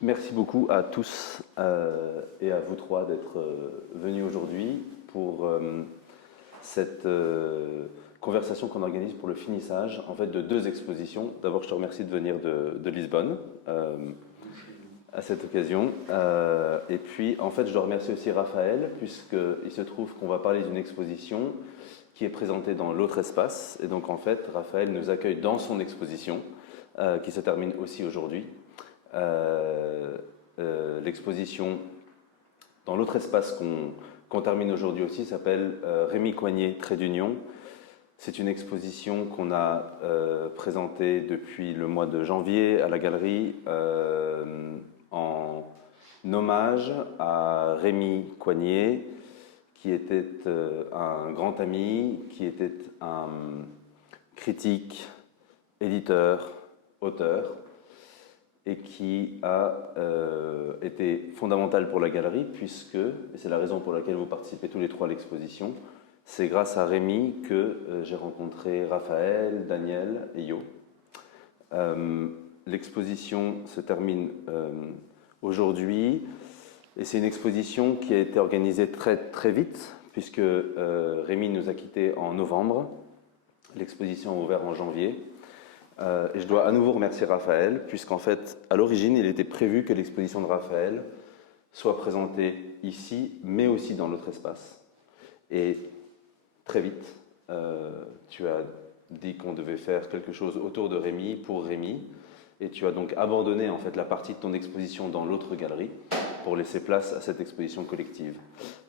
Merci beaucoup à tous et à vous trois d'être venus aujourd'hui pour cette conversation qu'on organise pour le finissage en fait de deux expositions. D'abord, je te remercie de venir de Lisbonne à cette occasion. Et puis, en fait, je dois remercier aussi Raphaël puisqu'il se trouve qu'on va parler d'une exposition qui est présentée dans l'autre espace. Et donc, en fait, Raphaël nous accueille dans son exposition qui se termine aussi aujourd'hui. L'exposition dans l'autre espace qu'on termine aujourd'hui aussi s'appelle Rémi Coignet, Trait d'Union. C'est une exposition qu'on a présentée depuis le mois de janvier à la galerie en hommage à Rémi Coignet, qui était un grand ami, qui était un critique, éditeur, auteur, et qui a été fondamental pour la galerie, puisque, et c'est la raison pour laquelle vous participez tous les trois à l'exposition, c'est grâce à Rémi que j'ai rencontré Raphaël, Daniel et Yo. L'exposition se termine aujourd'hui, et c'est une exposition qui a été organisée très, très vite, puisque Rémi nous a quittés en novembre. L'exposition a ouvert en janvier. Et je dois à nouveau remercier Raphaël, puisqu'en fait, à l'origine, il était prévu que l'exposition de Raphaël soit présentée ici, mais aussi dans l'autre espace. Et très vite, tu as dit qu'on devait faire quelque chose autour de Rémi, pour Rémi, et tu as donc abandonné en fait la partie de ton exposition dans l'autre galerie pour laisser place à cette exposition collective,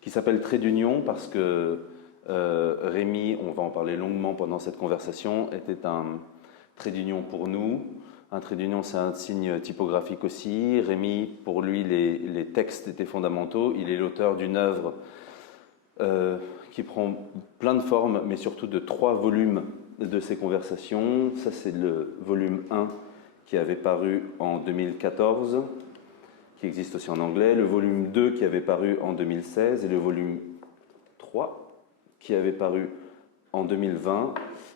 qui s'appelle Trait d'Union parce que Rémi, on va en parler longuement pendant cette conversation, était un trait d'union pour nous. Un trait d'union, c'est un signe typographique aussi. Rémi, pour lui, les textes étaient fondamentaux. Il est l'auteur d'une œuvre qui prend plein de formes, mais surtout de 3 volumes de ses conversations. Ça, c'est le volume 1 qui avait paru en 2014, qui existe aussi en anglais. Le volume 2 qui avait paru en 2016 et le volume 3 qui avait paru en 2020,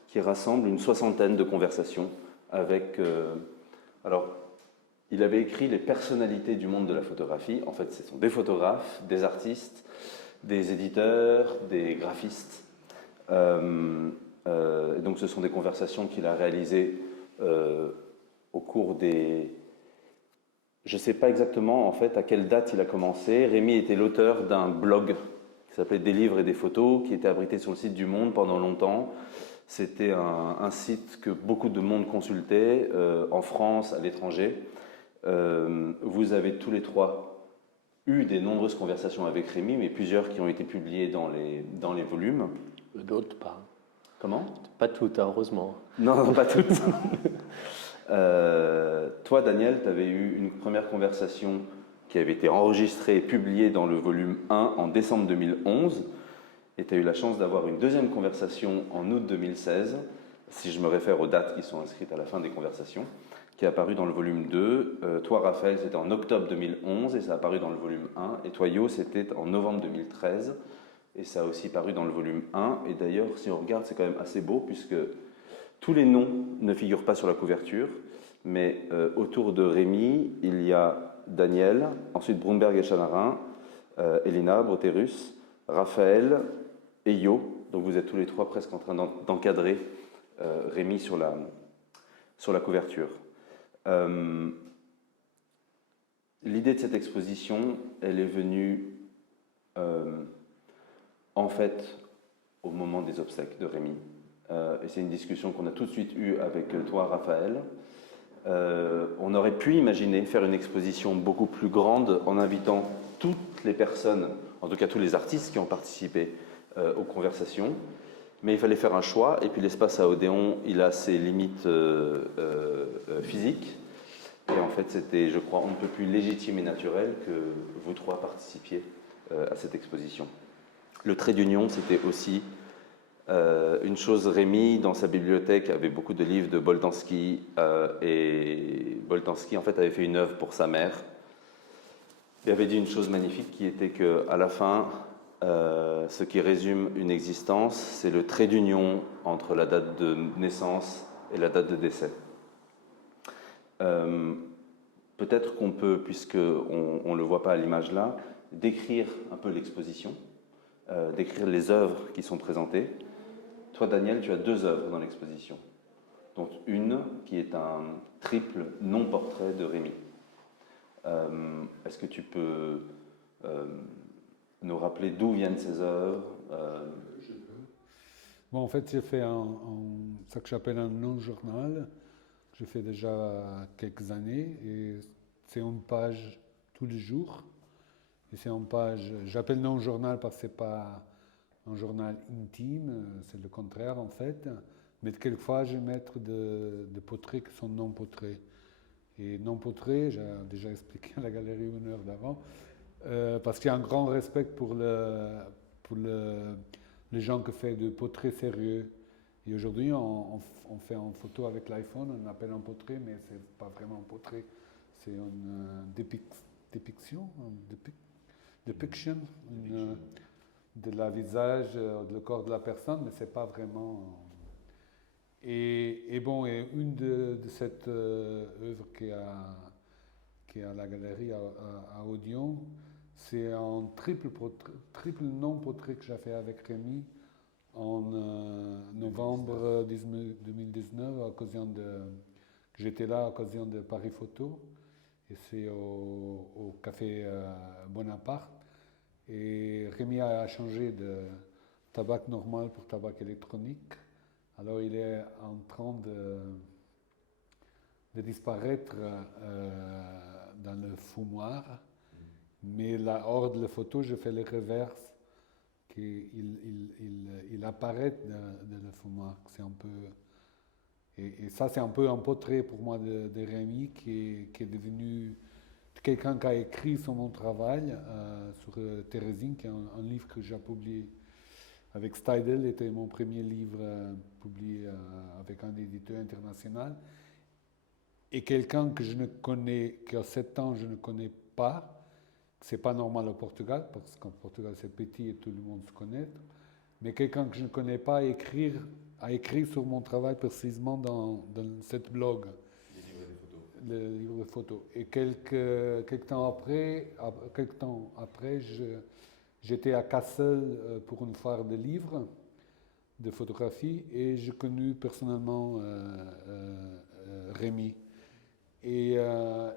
qui rassemble une 60aine de conversations avec... alors, il avait écrit les personnalités du monde de la photographie. En fait, ce sont des photographes, des artistes, des éditeurs, des graphistes. Et donc, ce sont des conversations qu'il a réalisées au cours des... Je ne sais pas exactement, en fait, à quelle date il a commencé. Rémi était l'auteur d'un blog qui s'appelait Des livres et des photos, qui était abrité sur le site du Monde pendant longtemps. C'était un site que beaucoup de monde consultait, en France, à l'étranger. Vous avez tous les trois eu des nombreuses conversations avec Rémi, mais plusieurs qui ont été publiées dans les volumes. D'autres pas. Comment? Pas toutes, heureusement. Non, pas toutes. Toi, Daniel, tu avais eu une première conversation qui avait été enregistrée et publiée dans le volume 1 en décembre 2011. Et tu as eu la chance d'avoir une deuxième conversation en août 2016, si je me réfère aux dates qui sont inscrites à la fin des conversations, qui est apparue dans le volume 2. Toi, Raphaël, c'était en octobre 2011 et ça a apparu dans le volume 1. Et toi, Yo, c'était en novembre 2013 et ça a aussi paru dans le volume 1. Et d'ailleurs, si on regarde, c'est quand même assez beau puisque tous les noms ne figurent pas sur la couverture, mais autour de Rémi, il y a Daniel, ensuite Brunberg et Chanarin, Elina, Broterus, Raphaël et Yo, donc vous êtes tous les trois presque en train d'encadrer Rémi sur la couverture. L'idée de cette exposition, elle est venue en fait au moment des obsèques de Rémi. Et c'est une discussion qu'on a tout de suite eue avec toi, Raphaël. On aurait pu imaginer faire une exposition beaucoup plus grande en invitant toutes les personnes, en tout cas tous les artistes qui ont participé aux conversations, mais il fallait faire un choix, et puis l'espace à Odéon, il a ses limites physiques, et en fait c'était, je crois, on ne peut plus légitime et naturel que vous trois participiez à cette exposition. Le trait d'union, c'était aussi une chose. Rémi, dans sa bibliothèque, avait beaucoup de livres de Boltanski, et Boltanski, en fait, avait fait une œuvre pour sa mère. Il avait dit une chose magnifique qui était qu'à la fin, ce qui résume une existence, c'est le trait d'union entre la date de naissance et la date de décès. peut-être qu'on peut, puisqu'on ne le voit pas à l'image là, décrire un peu l'exposition, décrire les œuvres qui sont présentées. Toi, Daniel, tu as 2 œuvres dans l'exposition, dont une qui est un triple non-portrait de Rémy. Est-ce que tu peux nous rappeler d'où viennent ces œuvres? Je peux. Bon, en fait, j'ai fait ce que j'appelle un non-journal, que je fais déjà quelques années, et c'est une page tous les jours. Et c'est une page, j'appelle non-journal parce que ce n'est pas un journal intime, c'est le contraire en fait. Mais quelquefois, je vais mettre des portraits qui sont non-portraits. Et non-portrait, j'ai déjà expliqué à la galerie une heure d'avant, parce qu'il y a un grand respect pour les gens qui font des portraits sérieux. Et aujourd'hui, on fait une photo avec l'iPhone, on appelle un portrait, mais ce n'est pas vraiment un portrait, c'est une depiction, depiction de la visage, du corps de la personne, mais ce n'est pas vraiment... Et bon, et une de cette œuvre qui est à la galerie à Odeon, c'est un triple non-portrait que j'ai fait avec Rémy en novembre 2019, j'étais là à l'occasion de Paris Photo, et c'est au café Bonaparte. Et Rémy a changé de tabac normal pour tabac électronique. Alors il est en train de disparaître dans le fumoir, mais là, hors de la photo, je fais le reverse, qu'il apparaît dans le fumoir. C'est un peu, et ça, c'est un peu un portrait pour moi de Rémy qui est devenu quelqu'un qui a écrit sur mon travail, sur Thérésine, qui est un livre que j'ai publié avec Steidel, était mon premier livre publié avec un éditeur international. Et quelqu'un que je ne connais, qui a 7 ans, je ne connais pas, c'est pas normal au Portugal, parce qu'en Portugal c'est petit et tout le monde se connaît, mais quelqu'un que je ne connais pas a écrit sur mon travail précisément dans cette blog. Le livre de photos. Et quelques temps après, j'étais à Kassel pour une foire de livres, de photographie, et j'ai connu personnellement Rémy. Et un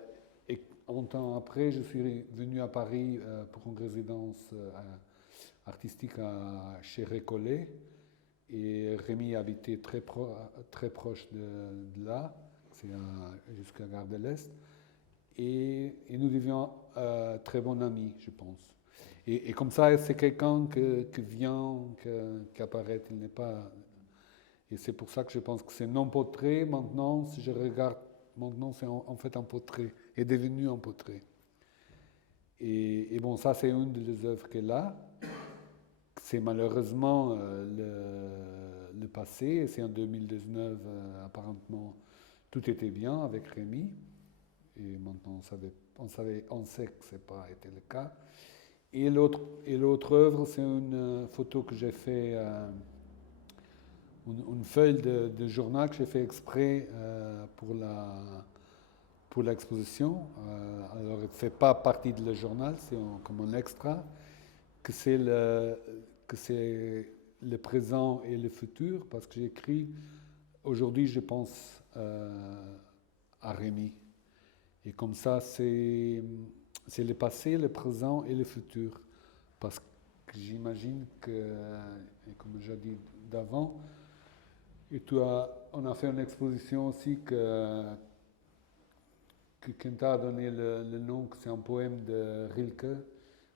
temps après, je suis venu à Paris pour une résidence artistique chez Récollet. Et Rémy habitait très proche de là, c'est jusqu'à la gare de l'Est. Et nous devions très bons amis, je pense. Et comme ça, c'est quelqu'un qui vient, qui apparaît, il n'est pas... Et c'est pour ça que je pense que c'est non-portrait. Maintenant, si je regarde, maintenant c'est en fait un portrait, est devenu un portrait. Et bon, ça c'est une des œuvres qu'elle a. C'est malheureusement le passé, et c'est en 2019, apparemment, tout était bien avec Rémy. Et maintenant, on sait que ce n'a pas été le cas. Et l'autre œuvre, c'est une photo que j'ai fait, une feuille de journal que j'ai fait exprès pour l'exposition. Alors, elle ne fait pas partie de le journal, c'est comme un extra, que c'est le présent et le futur, parce que j'ai écrit, aujourd'hui je pense à Rémy. Et comme ça, c'est le passé, le présent et le futur. Parce que j'imagine que, et comme j'ai dit d'avant, on a fait une exposition aussi que Kenta a donné le nom, que c'est un poème de Rilke,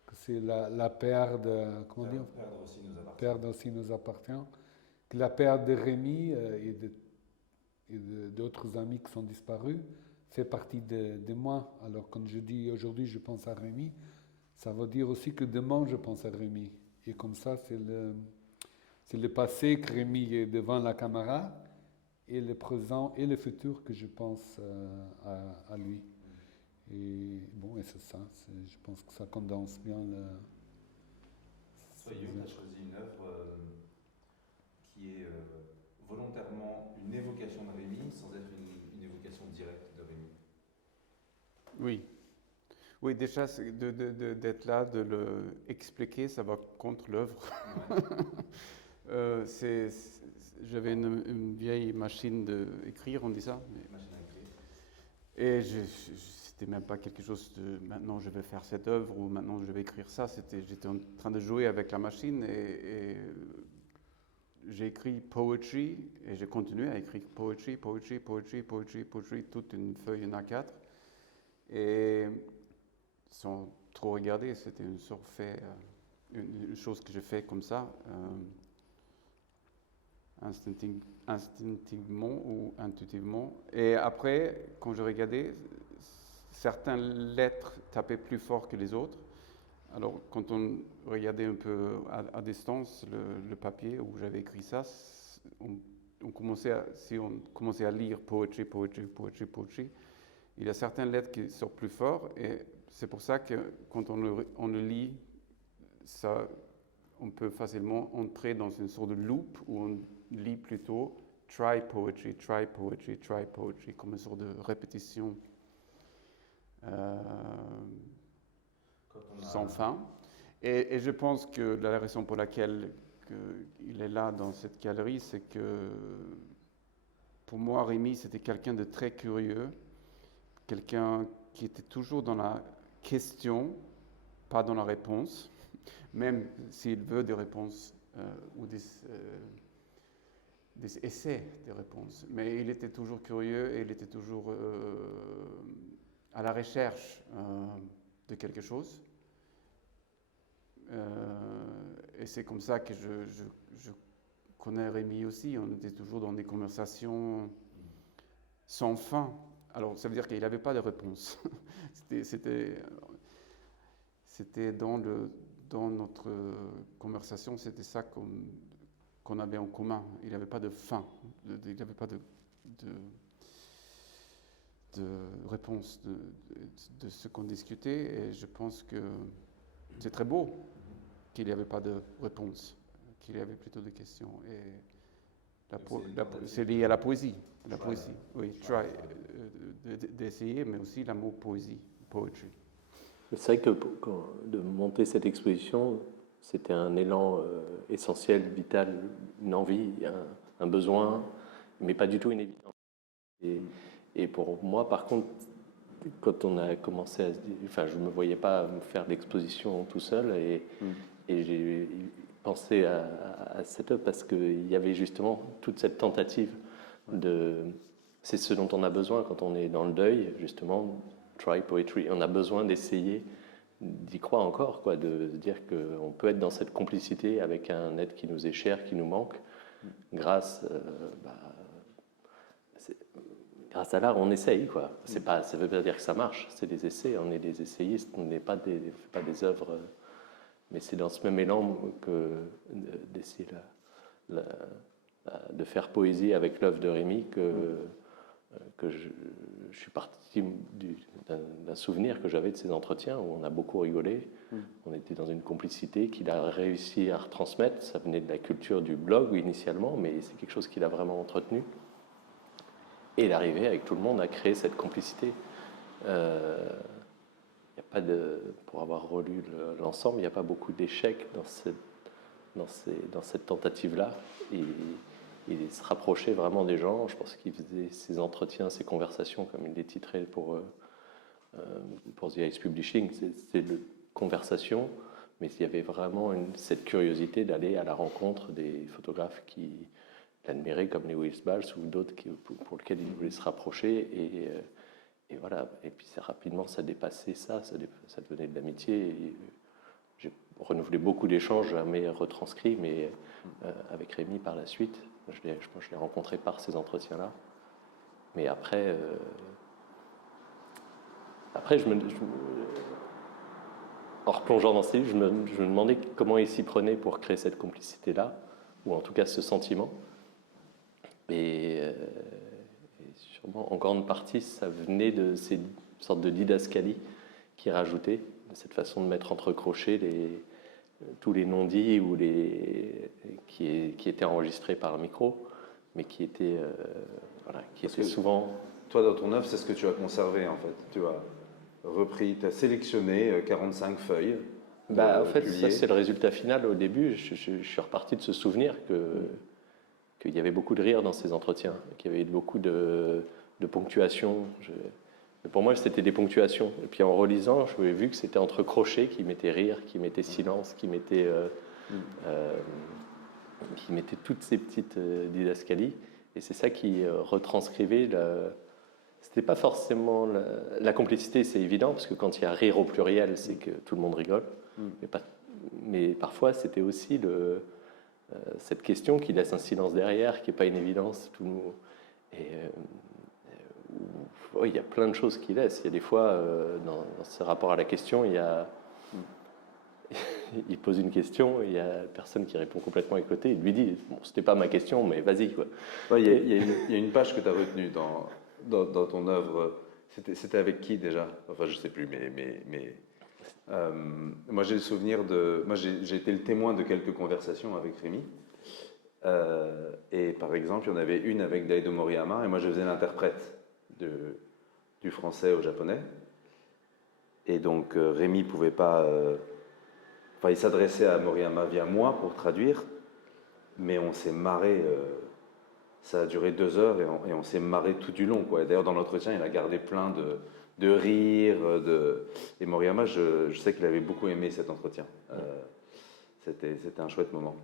que c'est la paire de, comment dire, Perdre aussi nous appartient. Que la paire de Rémy et d'autres amis qui sont disparus fait partie de moi. Alors quand je dis aujourd'hui je pense à Rémy, ça veut dire aussi que demain je pense à Rémy. Et comme ça, c'est le passé que Rémy est devant la caméra, et le présent et le futur que je pense à lui. Et bon, et c'est ça, je pense que ça condense bien le... Soyons, tu as choisi une œuvre qui est volontairement une évocation de Rémy, sans être une évocation directe de Rémy. Oui. Oui, déjà, d'être là, de le expliquer, ça va contre l'œuvre. J'avais une vieille machine d'écrire, on dit ça. Et c'était même pas quelque chose de maintenant je vais faire cette œuvre ou maintenant je vais écrire ça. J'étais en train de jouer avec la machine et j'ai écrit poetry et j'ai continué à écrire poetry, toute une feuille en A4. Et sans trop regarder, c'était une chose que j'ai fait comme ça, instinctivement ou intuitivement. Et après, quand je regardais, certaines lettres tapaient plus fort que les autres. Alors, quand on regardait un peu à distance le papier où j'avais écrit ça, si on commençait à lire poetry, il y a certaines lettres qui sortent plus fort et c'est pour ça que quand on le lit, on peut facilement entrer dans une sorte de loop où on lit plutôt try poetry, comme une sorte de répétition sans fin. Et je pense que la raison pour laquelle il est là dans cette galerie, c'est que pour moi, Rémi, c'était quelqu'un de très curieux, quelqu'un qui était toujours dans la question, pas dans la réponse, même s'il veut des réponses ou des essais de réponses. Mais il était toujours curieux et il était toujours à la recherche de quelque chose. Et c'est comme ça que je connais Rémi aussi. On était toujours dans des conversations sans fin. Alors, ça veut dire qu'il n'avait pas de réponse. C'était dans notre conversation, c'était ça qu'on avait en commun. Il n'avait pas de fin, il n'avait pas de réponse de ce qu'on discutait. Et je pense que c'est très beau qu'il n'y avait pas de réponse, qu'il y avait plutôt des questions. Et c'est lié à la poésie. La poésie, oui, d'essayer, mais aussi le mot poésie, poetry. C'est vrai que de monter cette exposition, c'était un élan essentiel, vital, une envie, un besoin, mais pas du tout une évidence. Et pour moi, par contre, quand on a commencé à se dire, enfin, je ne me voyais pas me faire l'exposition tout seul, et j'ai pensé à cette œuvre parce qu'il y avait justement toute cette tentative c'est ce dont on a besoin quand on est dans le deuil, justement, try poetry. On a besoin d'essayer d'y croire encore, quoi, de se dire qu'on peut être dans cette complicité avec un être qui nous est cher, qui nous manque, grâce à l'art, on essaye, quoi. Ça ne veut pas dire que ça marche, c'est des essais, on est des essayistes, on n'est pas des œuvres, mais c'est dans ce même élan que d'essayer de faire poésie avec l'œuvre de Rémi que je suis parti d'un souvenir que j'avais de ces entretiens où on a beaucoup rigolé. On était dans une complicité qu'il a réussi à retransmettre. Ça venait de la culture du blog initialement, mais c'est quelque chose qu'il a vraiment entretenu. Et il arrivait avec tout le monde à créer cette complicité. Pour avoir relu l'ensemble, il n'y a pas beaucoup d'échecs dans cette tentative-là. Il se rapprochait vraiment des gens. Je pense qu'il faisait ses entretiens, ses conversations, comme il les titrait pour The Ice Publishing. C'était de conversation, mais il y avait vraiment cette curiosité d'aller à la rencontre des photographes qui l'admiraient, comme Lewis Bals ou d'autres pour lesquels il voulait se rapprocher. Et voilà. Et puis rapidement, ça dépassait ça devenait de l'amitié. J'ai renouvelé beaucoup d'échanges, jamais retranscrits, mais avec Rémi par la suite. Je l'ai rencontré par ces entretiens-là. Mais après, en replongeant dans ces livres, je me demandais comment il s'y prenait pour créer cette complicité-là, ou en tout cas ce sentiment. Et sûrement, en grande partie, ça venait de ces sortes de didascalie qui rajoutaient, de cette façon de mettre entre crochets tous les non-dits ou qui étaient enregistrés par le micro, mais qui étaient, étaient souvent... Toi, dans ton œuvre, c'est ce que tu as conservé, en fait. Tu vois, repris, tu as sélectionné 45 feuilles. En fait, publiées. ça c'est le résultat final. Au début, je suis reparti de ce souvenir qu'il y avait beaucoup de rire dans ces entretiens, qu'il y avait beaucoup de ponctuation. Pour moi, c'était des ponctuations. Et puis en relisant, j'ai vu que c'était entre crochets qui mettaient rire, qui mettaient silence, qui mettaient toutes ces petites didascalies. Et c'est ça qui retranscrivait C'était pas forcément la complicité, c'est évident, parce que quand il y a rire au pluriel, c'est que tout le monde rigole. Mais parfois, c'était aussi cette question qui laisse un silence derrière, qui n'est pas une évidence. Il y a plein de choses qui laissent. Il y a des fois, dans ce rapport à la question, il pose une question, il y a personne qui répond complètement à côté. Il lui dit, bon, c'était pas ma question, mais vas-y, quoi. Il y a une page que tu as retenue dans ton œuvre. C'était avec qui déjà? Enfin, je sais plus, mais moi j'ai le souvenir moi j'ai été le témoin de quelques conversations avec Rémi. Et par exemple, il y en avait une avec Daido Moriyama, et moi je faisais l'interprète du français au japonais. Et donc Rémi pouvait pas. Il s'adressait à Moriyama via moi pour traduire, mais on s'est marré. Ça a duré 2 heures et on s'est marré tout du long, quoi. D'ailleurs, dans l'entretien, il a gardé plein de rires. Et Moriyama, je sais qu'il avait beaucoup aimé cet entretien. C'était un chouette moment.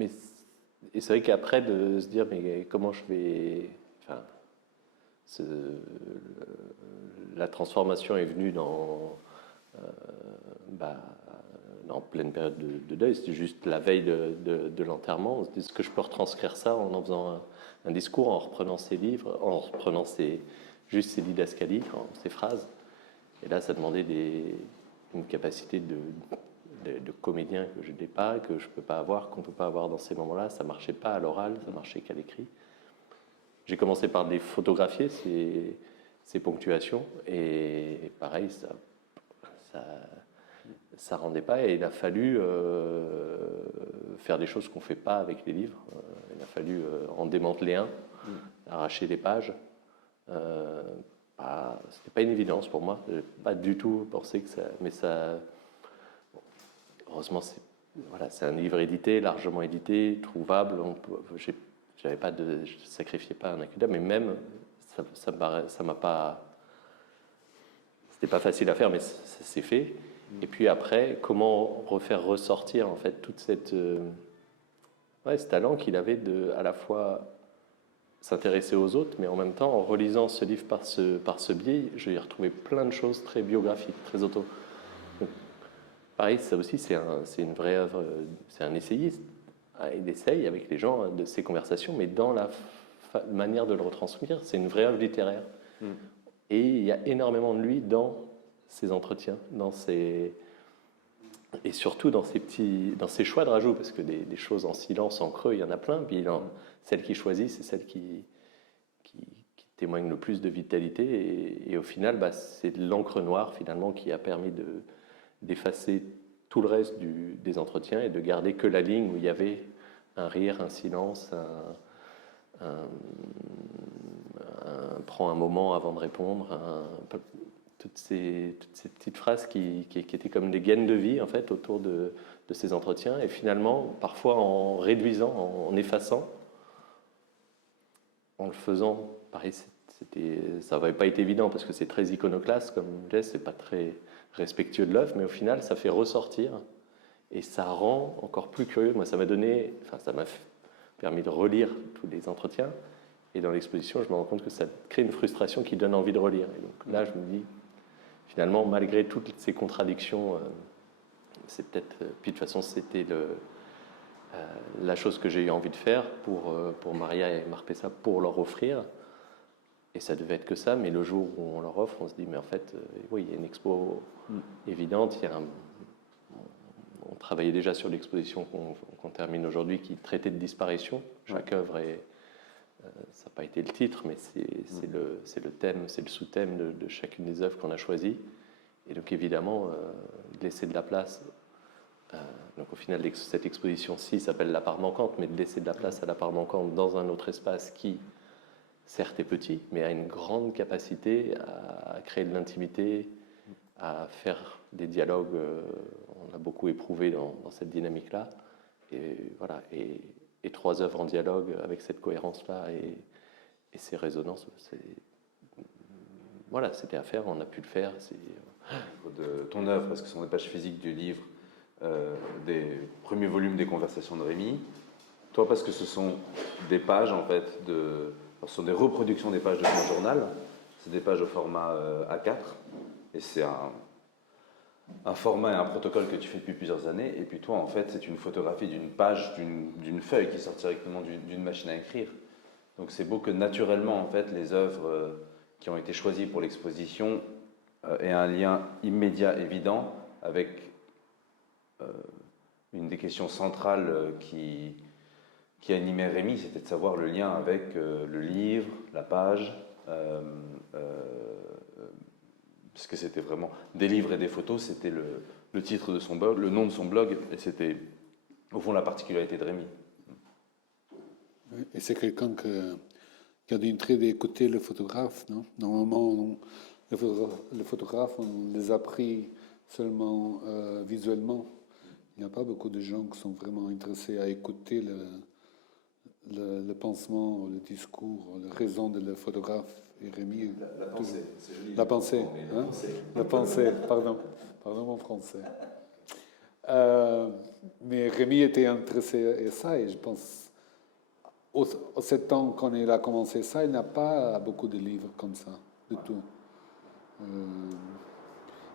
Et c'est vrai qu'après, de se dire, mais comment je vais... Enfin, la transformation est venue en pleine période de deuil. C'était juste la veille de l'enterrement. On se dit, est-ce que je peux retranscrire ça en faisant un discours, en reprenant ses livres, en reprenant juste ses didascalies, ses phrases. Et là, ça demandait une capacité de comédien que je n'ai pas, que je ne peux pas avoir, qu'on ne peut pas avoir dans ces moments-là. Ça ne marchait pas à l'oral, ça ne marchait qu'à l'écrit. J'ai commencé par les photographier, ces ponctuations, et pareil, ça rendait pas, et il a fallu faire des choses qu'on ne fait pas avec les livres. Il a fallu en démanteler arracher les pages. C'était pas une évidence pour moi, j'ai pas du tout pensé que ça... Mais ça... Heureusement, c'est un livre édité, largement édité, trouvable. Je sacrifiais pas un incudable, mais même ça m'a pas. C'était pas facile à faire, mais ça s'est fait. Et puis après, comment refaire ressortir en fait toute ce talent qu'il avait à la fois s'intéresser aux autres, mais en même temps, en relisant ce livre par ce biais, je y retrouvais plein de choses très biographiques, très auto. Donc, pareil, ça aussi, c'est une vraie œuvre, c'est un essayiste. Il essaye avec les gens de ces conversations, mais dans la manière de le retranscrire, c'est une vraie œuvre littéraire. Et il y a énormément de lui dans ces entretiens, et surtout dans ces choix de rajout, parce que des choses en silence, en creux, il y en a plein, puis celle qu'il choisit, c'est celle qui témoigne le plus de vitalité, et au final, c'est l'encre noire, finalement, qui a permis d'effacer tout le reste des entretiens et de garder que la ligne où il y avait un rire, un silence, prends un moment avant de répondre, toutes ces petites phrases qui étaient comme des gaines de vie en fait autour de ces entretiens, et finalement parfois en réduisant, en effaçant, en le faisant, pareil, ça n'avait pas été évident parce que c'est très iconoclaste comme geste, c'est pas très respectueux de l'œuvre, mais au final ça fait ressortir et ça rend encore plus curieux. Moi ça m'a permis de relire tous les entretiens, et dans l'exposition je me rends compte que ça crée une frustration qui donne envie de relire, et donc là je me dis finalement malgré toutes ces contradictions, c'est peut-être, puis de toute façon c'était la chose que j'ai eu envie de faire pour Maria et Marpessa, pour leur offrir. Et ça devait être que ça, mais le jour où on leur offre, on se dit, mais en fait, oui, il y a une expo évidente. On travaillait déjà sur l'exposition qu'on termine aujourd'hui, qui traitait de disparition. Chaque œuvre, ça n'a pas été le titre, mais c'est le thème, c'est le sous-thème de chacune des œuvres qu'on a choisies. Et donc évidemment, de laisser de la place. Donc au final, cette exposition-ci s'appelle La part manquante, mais de laisser de la place à la part manquante dans un autre espace qui certes est petit, mais a une grande capacité à créer de l'intimité, à faire des dialogues. On a beaucoup éprouvé dans cette dynamique-là. Et voilà, et 3 œuvres en dialogue avec cette cohérence-là et ces résonances, voilà, c'était à faire, on a pu le faire. De ton œuvre, parce que ce sont des pages physiques du livre, des premiers volumes des Conversations de Rémi. Toi, parce que ce sont des pages, en fait, ce sont des reproductions des pages de ton journal. C'est des pages au format A4. Et c'est un format et un protocole que tu fais depuis plusieurs années. Et puis toi, en fait, c'est une photographie d'une page, d'une feuille qui sort directement d'une machine à écrire. Donc c'est beau que naturellement, en fait, les œuvres qui ont été choisies pour l'exposition aient un lien immédiat, évident, avec une des questions centrales qui animait Rémi, c'était de savoir le lien avec le livre, la page, parce que c'était vraiment des livres et des photos, c'était le titre de son blog, le nom de son blog, et c'était au fond la particularité de Rémi. Et c'est quelqu'un qui a du trait d'écouter le photographe, non? Normalement, les photographes, on les a pris seulement visuellement. Il n'y a pas beaucoup de gens qui sont vraiment intéressés à écouter le pansement, le discours, la raison de le photographe. Et Rémi, La pensée, c'est joli. La pensée, hein? La pensée, pardon mon français. Mais Rémi était intéressé à ça, et je pense, au 7 ans qu'on a commencé ça, il n'a pas beaucoup de livres comme ça, du tout.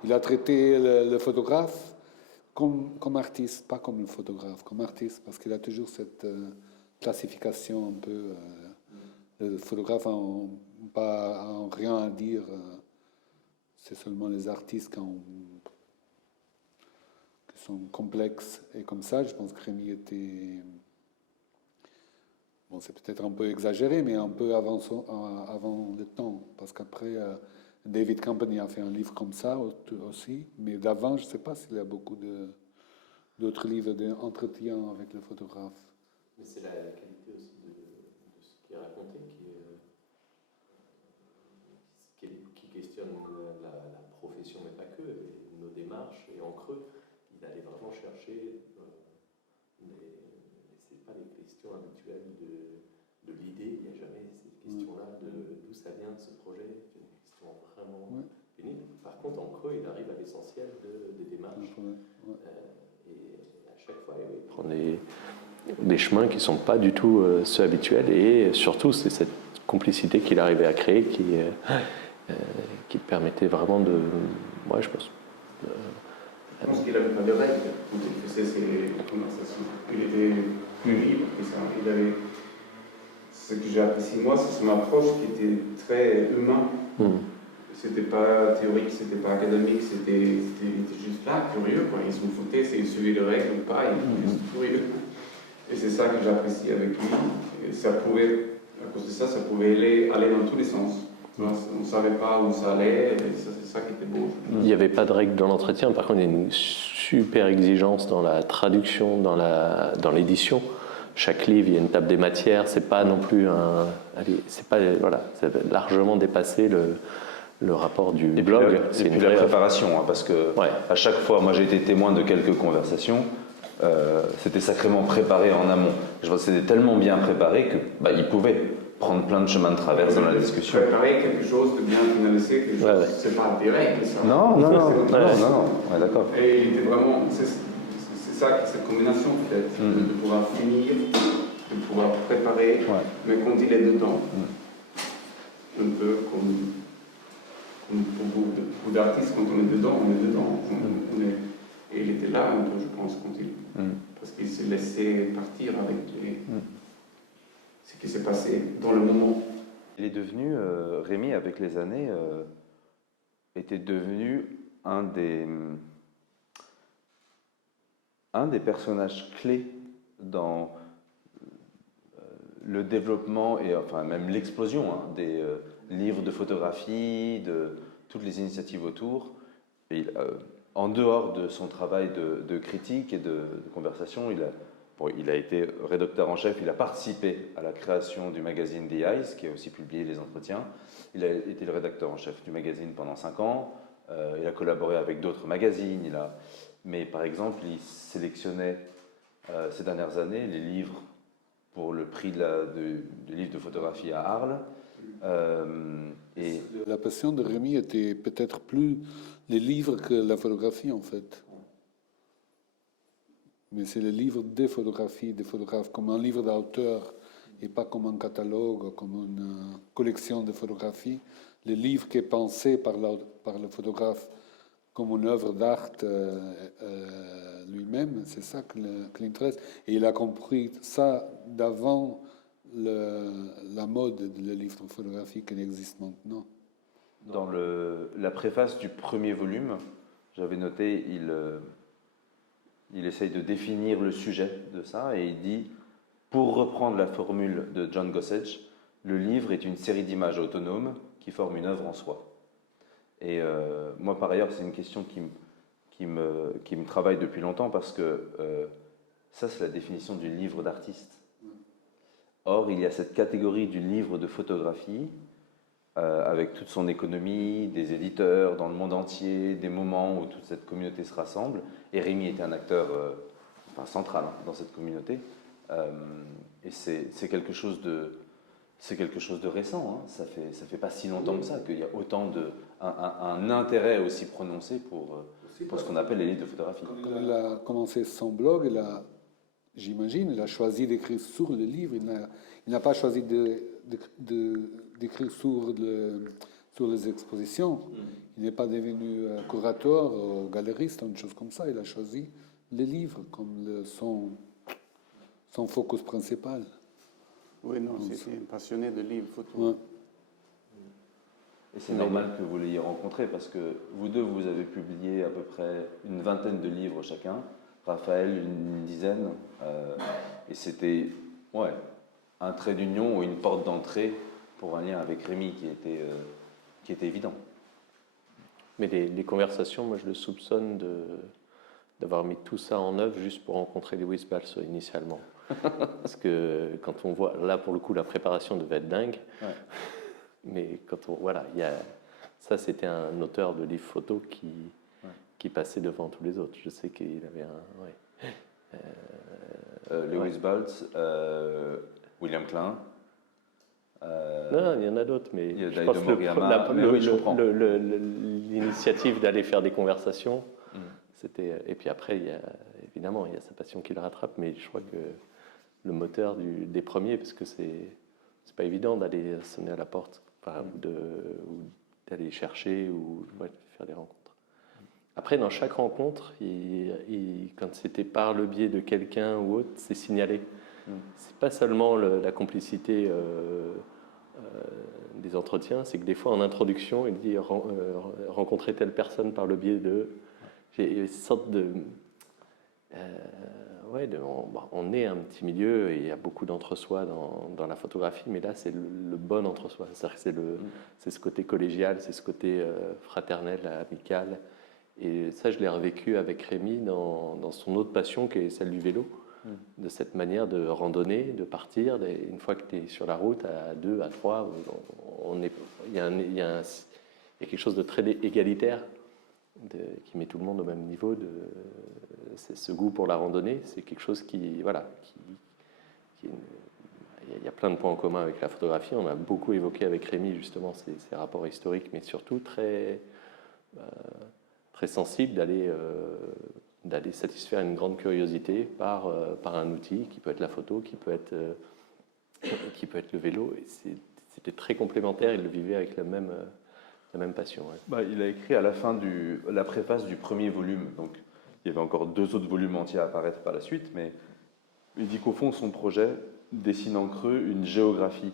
Il a traité le photographe comme artiste, pas comme le photographe, comme artiste, parce qu'il a toujours cette classification un peu. Le photographe n'a rien à dire, c'est seulement les artistes qui sont complexes. Et comme ça, je pense que Rémi était. Bon, c'est peut-être un peu exagéré, mais un peu avant le temps, parce qu'après. David Company a fait un livre comme ça aussi, mais d'avant, je ne sais pas s'il y a beaucoup d'autres livres d'entretien avec le photographe. Mais c'est la qualité aussi de ce qui est raconté qui questionne la profession, mais pas que, nos démarches, et en creux, il allait vraiment chercher, c'est pas les questions habituelles de l'idée, il n'y a jamais ces questions-là d'où ça vient ce projet. Vraiment pénible. Par contre, en creux, il arrive à l'essentiel des démarches. Et à chaque fois, il prend des chemins qui ne sont pas du tout ceux habituels. Et surtout, c'est cette complicité qu'il arrivait à créer qui permettait vraiment de. Moi, je pense. Je pense qu'il n'avait pas de règles quand il faisait ses conversations. Il était plus libre que ça. Il avait. Ce que j'ai apprécié, moi, c'est son approche qui était très humain. C'était pas théorique, c'était pas académique, c'était juste là, curieux, quoi. Ils s'en foutaient, c'est suivi de règles ou pas, il était juste curieux. Et c'est ça que j'apprécie avec lui. Et ça pouvait, à cause de ça, ça pouvait aller dans tous les sens. On ne savait pas où ça allait, et c'est ça qui était beau. Il n'y avait pas de règles dans l'entretien, par contre, il y a une super exigence dans la traduction, dans l'édition. Chaque livre, il y a une table des matières, c'est pas non plus c'est largement dépassé le rapport du blog. C'est une vraie préparation, hein, parce que à chaque fois, moi j'ai été témoin de quelques conversations, c'était sacrément préparé en amont. Je vois que c'était tellement bien préparé que il pouvait prendre plein de chemins de traverse dans la discussion. Préparer quelque chose de bien finalisé, c'est pas des règles, ça. Non, ouais, d'accord. Et il était vraiment, c'est ça, cette combinaison peut-être, de pouvoir finir, de pouvoir préparer, mais quand il est dedans, un peu comme pour beaucoup d'artistes, quand on est dedans, et il était là un peu, je pense, parce qu'il s'est laissé partir avec ce qui s'est passé dans le moment. Il est devenu, Rémi, avec les années, était devenu un des personnages clés dans le développement et enfin même l'explosion des livres de photographie, de toutes les initiatives autour. Et en dehors de son travail de critique et de conversation, Bon, il a été rédacteur en chef, il a participé à la création du magazine The Eyes, qui a aussi publié les entretiens. Il a été le rédacteur en chef du magazine pendant 5 ans. Il a collaboré avec d'autres magazines. Mais par exemple, il sélectionnait ces dernières années les livres pour le prix du livre de photographie à Arles. Et La passion de Rémi était peut-être plus les livres que la photographie, en fait. Mais c'est le livre des photographies, des photographes, comme un livre d'auteur et pas comme un catalogue, comme une collection de photographies. Le livre qui est pensé par le photographe comme une œuvre d'art lui-même, c'est ça qui l'intéresse. Et il a compris ça d'avant la mode du livre photographique qui existe maintenant. dans la préface du premier volume, j'avais noté, il essaye de définir le sujet de ça et il dit, pour reprendre la formule de John Gossage, le livre est une série d'images autonomes qui forment une œuvre en soi. Et moi, par ailleurs, c'est une question qui me travaille depuis longtemps parce que ça, c'est la définition du livre d'artiste. Or, il y a cette catégorie du livre de photographie avec toute son économie, des éditeurs dans le monde entier, des moments où toute cette communauté se rassemble. Et Rémi était un acteur central dans cette communauté. Et c'est quelque chose de récent. Hein. Ça fait pas si longtemps que ça qu'il y a autant un intérêt aussi prononcé pour ce qu'on appelle les livres de photographie. Quand il a commencé son blog, j'imagine, il a choisi d'écrire sur le livre. Il n'a pas choisi d'écrire sur les expositions. Il n'est pas devenu curateur ou galeriste, une chose comme ça. Il a choisi les livres comme son focus principal. Oui, non, c'était un passionné de livres photo. Ouais. Et c'est normal que vous l'ayez rencontré parce que vous deux, vous avez publié à peu près une vingtaine de livres chacun. Raphaël, une dizaine. Et c'était un trait d'union ou une porte d'entrée pour un lien avec Rémi qui était évident. Mais les conversations, moi je le soupçonne d'avoir mis tout ça en œuvre juste pour rencontrer Lewis Balls initialement. Parce que quand on voit, là pour le coup, la préparation devait être dingue. Ouais. Mais quand ça c'était un auteur de livres photos qui passait devant tous les autres. Je sais qu'il avait Lewis Balls, William Klein. Non, il y en a d'autres, mais il y a je pense que l'initiative d'aller faire des conversations, c'était. Et puis après, évidemment, il y a sa passion qui le rattrape, mais je crois que le moteur des premiers, parce que c'est pas évident d'aller sonner à la porte, ou d'aller chercher ou faire des rencontres. Après, dans chaque rencontre, quand c'était par le biais de quelqu'un ou autre, c'est signalé. C'est pas seulement la complicité des entretiens, c'est que des fois en introduction, il dit rencontrer telle personne par le biais de. J'ai une sorte de. On est un petit milieu et il y a beaucoup d'entre-soi dans la photographie, mais là c'est le bon entre-soi. C'est-à-dire que c'est ce côté collégial, c'est ce côté fraternel, amical. Et ça, je l'ai revécu avec Rémi dans son autre passion qui est celle du vélo. De cette manière de randonner, de partir. Une fois que tu es sur la route, à 2, à 3, il y a quelque chose de très égalitaire qui met tout le monde au même niveau. Ce goût pour la randonnée, c'est quelque chose qui il y a plein de points en commun avec la photographie. On a beaucoup évoqué avec Rémi justement ces rapports historiques, mais surtout très sensible d'aller satisfaire une grande curiosité par un outil qui peut être la photo, qui peut être le vélo. Et c'était très complémentaire, il le vivait avec la même passion. Ouais. Il a écrit à la fin la préface du premier volume, donc il y avait encore 2 autres volumes entiers à apparaître par la suite, mais il dit qu'au fond, son projet dessine en creux une géographie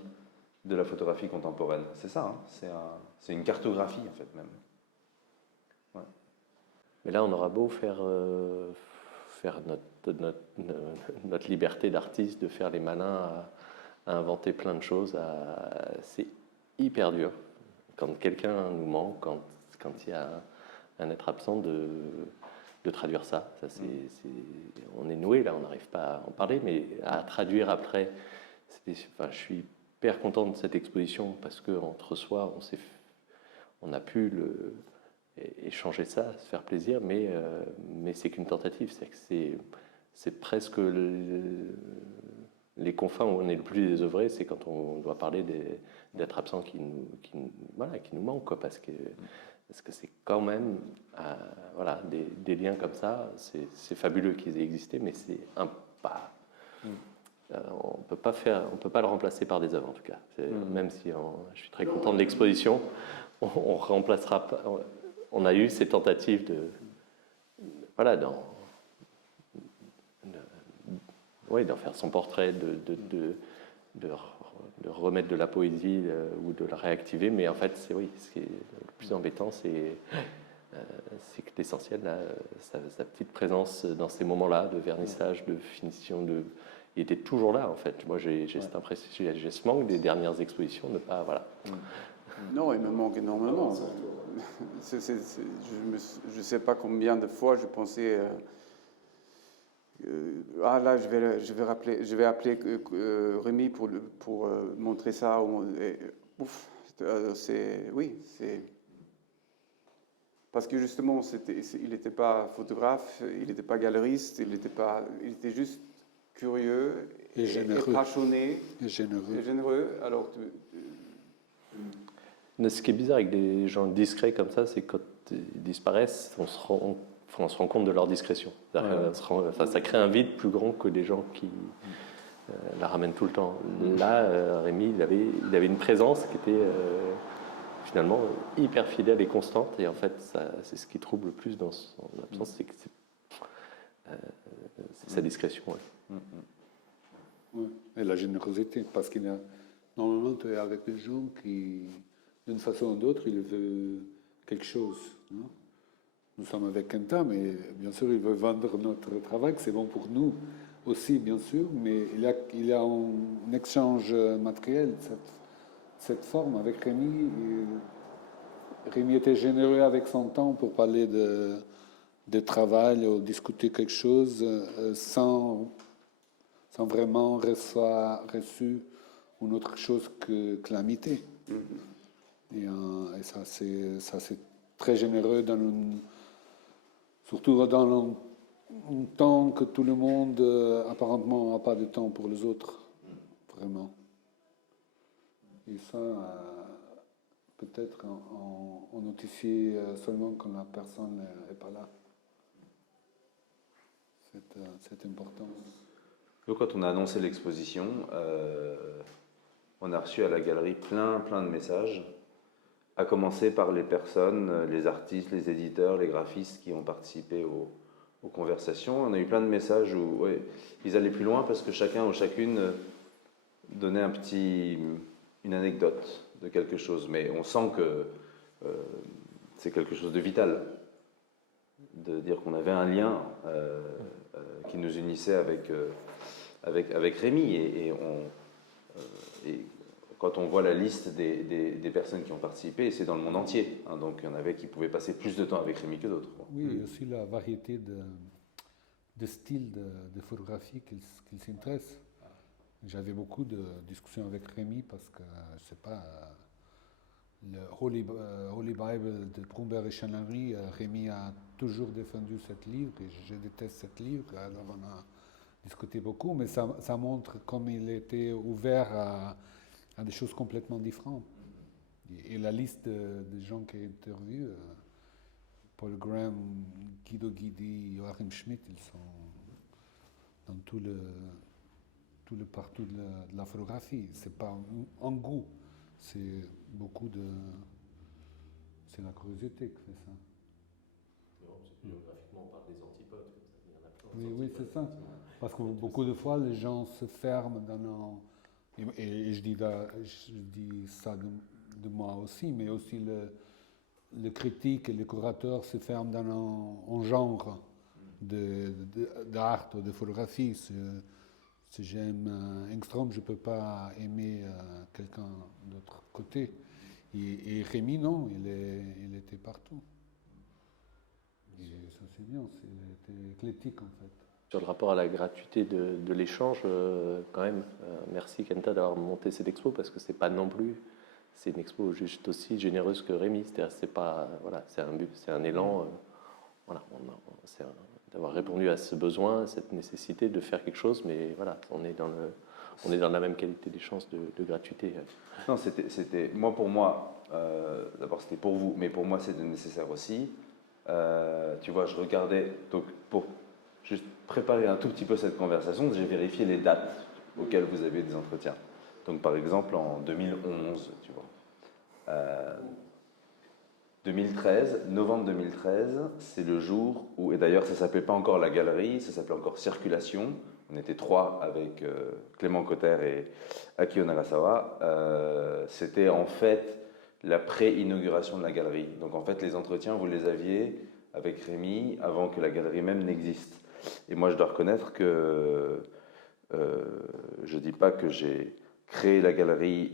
de la photographie contemporaine. C'est ça, hein, c'est une cartographie en fait même. Ouais. Mais là, on aura beau faire notre liberté d'artiste, de faire les malins, à inventer plein de choses. C'est hyper dur. Quand quelqu'un nous manque, quand il y a un être absent, de traduire ça. On est noué là, on n'arrive pas à en parler, mais à traduire après, je suis hyper content de cette exposition parce qu'entre soi, on a pu échanger ça, se faire plaisir, mais c'est qu'une tentative. C'est presque les confins où on est le plus désœuvré, c'est quand on doit parler d'être absent qui nous manque, quoi, parce que c'est quand même des liens comme ça, c'est fabuleux qu'ils aient existé, mais c'est un pas. On peut pas le remplacer par des œuvres en tout cas. Même si je suis très content de l'exposition, on remplacera pas. On a eu ces tentatives d'en faire son portrait, de remettre de la poésie ou de la réactiver, mais en fait, ce qui est le plus embêtant, c'est que l'essentiel, sa petite présence dans ces moments-là, de vernissage, de finition, il était toujours là, en fait. Moi, j'ai cette impression, j'ai ce manque des dernières expositions, de pas, voilà. Non, il me manque énormément. Je ne sais pas combien de fois je pensais... là, je vais appeler Rémi pour montrer ça. Parce que justement, il n'était pas photographe, il n'était pas galeriste, il était juste curieux et généreux. Et passionné et généreux. Alors, ce qui est bizarre avec des gens discrets comme ça, c'est quand ils disparaissent, on se rend compte de leur discrétion. Ça crée un vide plus grand que des gens qui la ramènent tout le temps. Là, Rémi, il avait une présence qui était finalement hyper fidèle et constante. Et en fait, c'est ce qui trouble le plus dans son absence, c'est sa discrétion. Ouais. Et la générosité, parce qu'il y a normalement tu es avec des gens qui, d'une façon ou d'autre, ils veulent quelque chose. Non? Nous sommes avec Quentin, mais bien sûr, il veut vendre notre travail, c'est bon pour nous aussi, bien sûr, mais il y a un échange matériel, cette forme avec Rémi. Rémi était généreux avec son temps pour parler de travail ou discuter quelque chose sans vraiment reçu une autre chose que l'amitié. Et ça, c'est très généreux, surtout dans un temps que tout le monde, apparemment, n'a pas de temps pour les autres. Vraiment. Et ça, peut-être on notifie seulement quand la personne n'est pas là. Cette importance. Donc, quand on a annoncé l'exposition, on a reçu à la galerie plein de messages, à commencer par les personnes, les artistes, les éditeurs, les graphistes qui ont participé aux conversations. On a eu plein de messages où ils allaient plus loin parce que chacun ou chacune donnait une anecdote de quelque chose. Mais on sent que c'est quelque chose de vital, de dire qu'on avait un lien qui nous unissait avec Rémi. Et quand on voit la liste des personnes qui ont participé, c'est dans le monde entier. Hein, donc il y en avait qui pouvaient passer plus de temps avec Rémi que d'autres. Oui, et aussi la variété de styles de photographie qu'ils s'intéressent. J'avais beaucoup de discussions avec Rémi parce que, je sais pas, le Holy Bible de Brumberg et Chanary, Rémi a toujours défendu ce livre et je déteste ce livre. Alors on a discuté beaucoup, mais ça montre comme il était ouvert à des choses complètement différentes. Et la liste de gens qui interviewent, Paul Graham, Guido Guidi, Joachim Schmidt, ils sont dans tout le partout de la photographie. C'est pas un goût, c'est beaucoup de... C'est la curiosité qui fait ça. Géographiquement, on parle des antipodes, comme ça, il y en a plein. Oui, c'est ça. Parce que beaucoup de fois, les gens se ferment dans et je dis ça de moi aussi, mais aussi le critique et le curateur se ferment dans un genre d'art ou de photographie. Si j'aime Engström, je ne peux pas aimer quelqu'un d'autre côté. Et Rémi, non, il était partout. Et ça c'est bien, c'était éclectique en fait. Sur le rapport à la gratuité de l'échange, quand même, merci Kenta d'avoir monté cette expo parce que c'est pas non plus, c'est une expo juste aussi généreuse que Rémi. C'est-à-dire, c'est pas, voilà, c'est un élan, voilà, c'est d'avoir répondu à ce besoin, à cette nécessité de faire quelque chose, mais voilà, on est dans la même qualité d'échange de gratuité. Non, moi pour moi, d'abord c'était pour vous, mais pour moi c'était nécessaire aussi. Tu vois, je regardais, donc pour juste préparer un tout petit peu cette conversation, j'ai vérifié les dates auxquelles vous avez des entretiens. Donc par exemple en 2011, tu vois. 2013, novembre 2013, c'est le jour où, et d'ailleurs ça ne s'appelait pas encore la galerie, ça s'appelait encore Circulation. On était 3 avec Clément Cotter et Akio Nagasawa. C'était en fait la pré-inauguration de la galerie. Donc en fait les entretiens, vous les aviez avec Rémi avant que la galerie même n'existe. Et moi je dois reconnaître que je ne dis pas que j'ai créé la galerie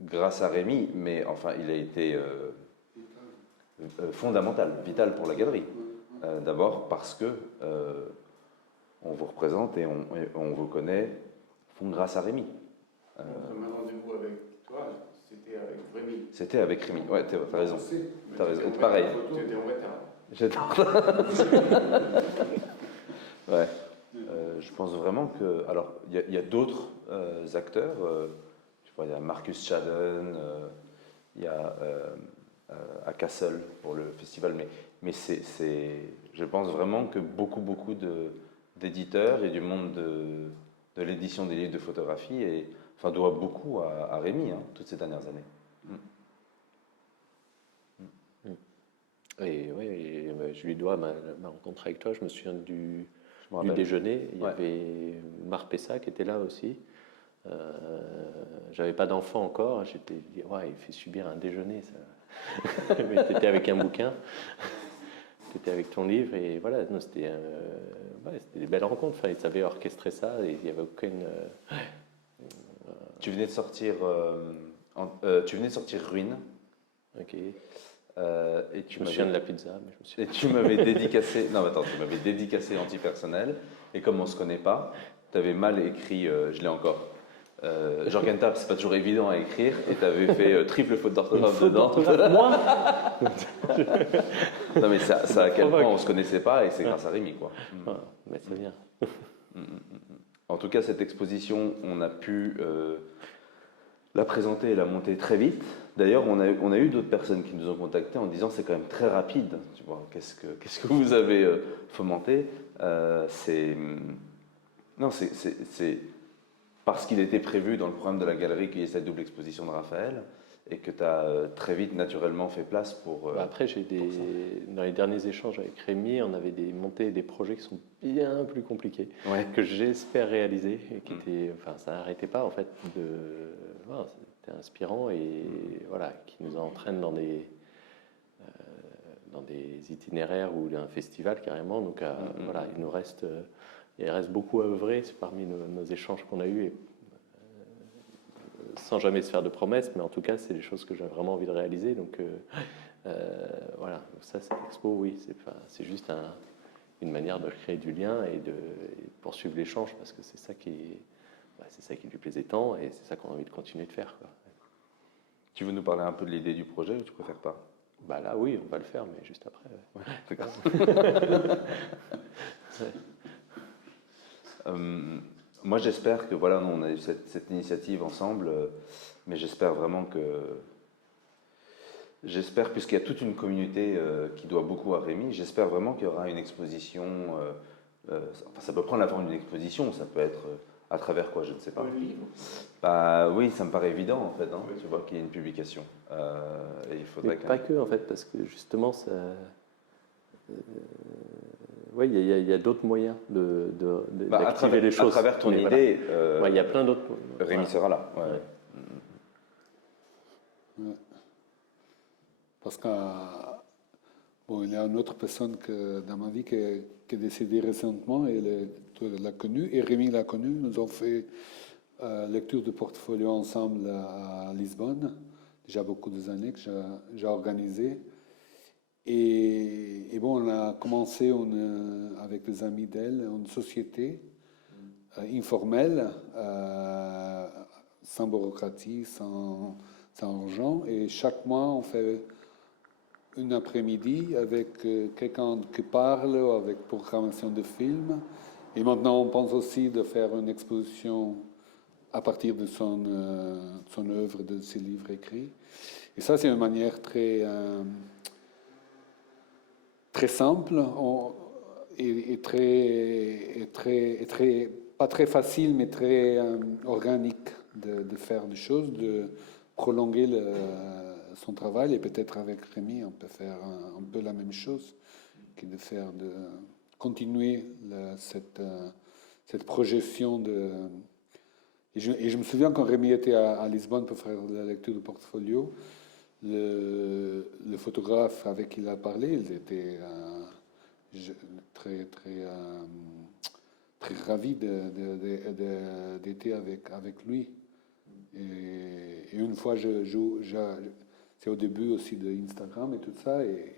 grâce à Rémi, mais enfin, il a été fondamental, vital pour la galerie. D'abord parce que on vous représente et on vous connaît grâce à Rémi. Mon rendez-vous avec toi, c'était avec Rémi. C'était avec Rémi, ouais, t'as raison. T'as raison. Pareil. Pareil. Tu étais en retard. J'étais en retard. Ouais. Je pense vraiment que. Alors, il y a d'autres acteurs. Il y a Marcus Chadden, il y a à Kassel pour le festival, mais je pense vraiment que beaucoup d'éditeurs et du monde de l'édition des livres de photographie doit beaucoup à Rémi, hein, toutes ces dernières années. Et oui, je lui dois ma rencontre avec toi. Je me souviens du rappelle. déjeuner. Il y avait Marc Pessa qui était là aussi. J'avais pas d'enfant encore, j'étais dit ouais, il fait subir un déjeuner ça. Mais tu étais avec un bouquin, tu étais avec ton livre et voilà, c'était des belles rencontres. Enfin, il savait orchestrer ça et il n'y avait aucune. Tu venais de sortir Ruine. Ok. Et je me souviens de la pizza. Mais je me souviens... Et tu m'avais dédicacé. Non, attends, tu m'avais dédicacé antipersonnel. Et comme on se connaît pas, tu avais mal écrit. Je l'ai encore. Jorgen Tapp, c'est pas toujours évident à écrire, et tu avais fait triple faute d'orthographe dedans. Moi Non, mais ça à quel point on se connaissait pas, et c'est grâce à Rémi, quoi. Mais c'est bien. En tout cas, cette exposition, on a pu la présenter et la monter très vite. D'ailleurs, on a eu d'autres personnes qui nous ont contactés en disant c'est quand même très rapide. Tu vois, qu'est-ce que vous avez fomenté c'est parce qu'il était prévu dans le programme de la galerie qu'il y ait cette double exposition de Raphaël et que tu as très vite naturellement fait place pour. Après, dans les derniers échanges avec Rémi, on avait monté des projets qui sont bien plus compliqués, que j'espère réaliser et qui étaient, enfin, ça n'arrêtait pas en fait c'était inspirant et voilà, qui nous entraîne dans des itinéraires ou un festival carrément. Donc voilà, il reste beaucoup à œuvrer parmi nos échanges qu'on a eus, et, sans jamais se faire de promesses, mais en tout cas, c'est des choses que j'ai vraiment envie de réaliser. Donc voilà, ça, cette expo, oui, c'est juste une manière de créer du lien et de poursuivre l'échange, parce que c'est ça qui lui plaisait tant, et c'est ça qu'on a envie de continuer de faire, quoi. Tu veux nous parler un peu de l'idée du projet ou tu préfères pas? Bah là, oui, on va le faire, mais juste après. Moi, j'espère que voilà, on a eu cette initiative ensemble, mais j'espère vraiment puisqu'il y a toute une communauté qui doit beaucoup à Rémi, j'espère vraiment qu'il y aura une exposition. Ça peut prendre la forme d'une exposition, ça peut être à travers quoi, je ne sais pas. Un livre? Bah oui, ça me paraît évident en fait. Hein, tu vois qu'il y a une publication. Et il faudrait pas que en fait, parce que justement, ça. Oui, il y a d'autres moyens d'activer les choses. À travers ton idée, il y a plein d'autres. Rémi sera là. Ouais. Parce qu'il y a une autre personne dans ma vie qui est décédée récemment, et tu l'as connue, et Rémi l'a connue. Nous avons fait lecture de portfolio ensemble à Lisbonne, déjà beaucoup d'années que j'ai organisé. Et bon, on a commencé avec des amis d'elle une société informelle, sans bureaucratie, sans argent. Et chaque mois, on fait un après-midi avec quelqu'un qui parle, avec programmation de films. Et maintenant, on pense aussi de faire une exposition à partir de son œuvre, de ses livres écrits. Et ça, c'est une manière très simple et pas très facile, mais très organique de faire des choses, de prolonger son travail. Et peut-être avec Rémi, on peut faire un peu la même chose, qui de continuer cette projection Et je me souviens quand Rémi était à Lisbonne pour faire la lecture du portfolio, le photographe avec qui il a parlé, il était très ravi d'être avec lui. Et une fois, c'est au début aussi de Instagram et tout ça, et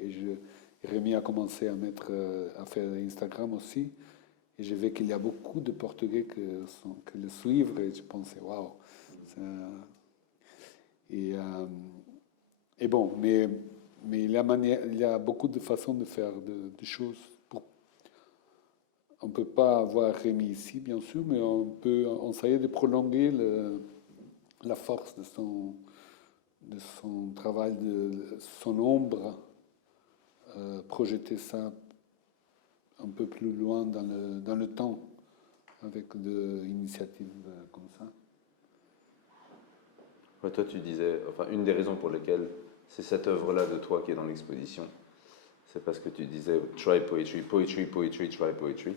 Rémi a commencé à faire Instagram aussi. Et j'ai vu qu'il y a beaucoup de Portugais qui le suivent, et je pensais, waouh. Et bon, mais il y a beaucoup de façons de faire des choses. On ne peut pas avoir Rémi ici, bien sûr, mais on essayer de prolonger la force de son travail, de son ombre, projeter ça un peu plus loin dans le temps, avec des initiatives comme ça. Ouais, toi, tu disais, enfin, une des raisons pour lesquelles c'est cette œuvre-là de toi qui est dans l'exposition, c'est parce que tu disais try poetry, poetry, poetry, try poetry.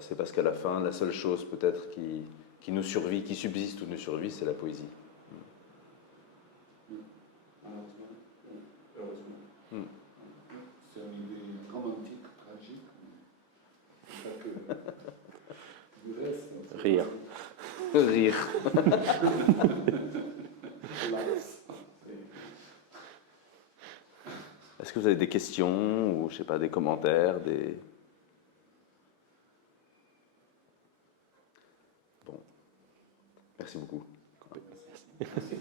C'est parce qu'à la fin, la seule chose peut-être qui nous survit, qui subsiste ou nous survit, c'est la poésie. Heureusement. C'est une idée romantique, tragique. C'est pas que du reste. Rire. Rire. Est-ce que vous avez des questions ou, je sais pas, des commentaires, Bon. Merci beaucoup. Merci.